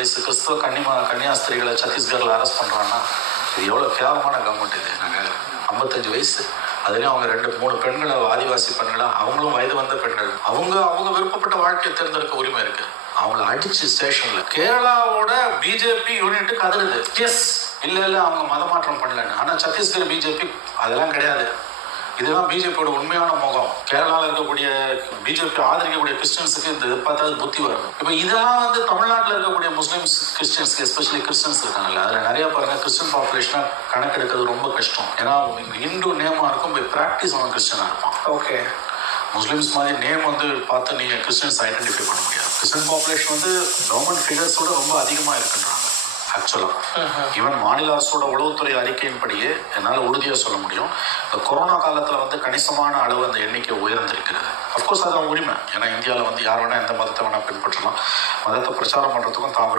வயசு கிறிஸ்தவ கன்னியாஸ்திரிகளை சத்தீஸ்கரில் அரெஸ்ட் பண்ணுறான்னா இது எவ்வளோ கேவலமான கவர்மெண்ட் இது. நாங்கள் 55 வயசு, அதுலேயும் அவங்க 2-3 பெண்களை, ஆதிவாசி பெண்களா, அவங்களும் வயது வந்த பெண்கள், அவங்க விருப்பப்பட்ட வாழ்க்கையை தேர்ந்தெடுக்க உரிமை இருக்கு. அவங்கள அடிச்சு ஸ்டேஷன்ல கேரளாவோட பிஜேபி யூனிட் கதறுது. எஸ் இல்ல அவங்க மதமாற்றம் பண்ணலன்னு. ஆனா சத்தீஸ்கர் பிஜேபி அதெல்லாம் கிடையாது. இதுதான் பிஜேபியோட உண்மையான முகம். கேரளாவில் இருக்கக்கூடிய பிஜேபி ஆதரிக்கக்கூடிய கிறிஸ்டியன்ஸுக்கு இது பார்த்தாது புத்தி வரும். இப்போ இதெல்லாம் தமிழ்நாட்டில் இருக்கக்கூடிய முஸ்லீம்ஸ் கிறிஸ்டியன்ஸ்க்கு, எஸ்பெஷலி கிறிஸ்டியன்ஸ் இருக்காங்கல்ல, அதில் நிறைய பாருங்க கிறிஸ்டியன் பாப்புலேஷனாக கணக்கெடுக்கிறது ரொம்ப கஷ்டம். ஏன்னா இந்து நேமாக இருக்கும், போய் ப்ராக்டிஸ் அவன் கிறிஸ்டியனாக இருப்பான். ஓகே, முஸ்லீம்ஸ் மாதிரி நேம் பார்த்து நீங்கள் கிறிஸ்டியன்ஸ் ஐடென்டிஃபை பண்ண முடியாது. கிறிஸ்டியன் பாப்புலேஷன் கவர்மெண்ட் ஃபிகர்ஸோட ரொம்ப அதிகமாக இருக்குன்றாங்க. ஆக்சுவலாக ஈவன் மாநில அரசோட உளவுத்துறை அறிக்கையின்படியே என்னால் உறுதியாக சொல்ல முடியும், இந்த கொரோனா காலத்தில் கணிசமான அளவு அந்த எண்ணிக்கை உயர்ந்திருக்கிறது. அஃப்கோர்ஸ் அது உரிமை. ஏன்னா இந்தியாவில் யார் வேணால் எந்த மதத்தை வேணால் பின்பற்றலாம். மதத்தை பிரச்சாரம் பண்ணுறதுக்கும் தான்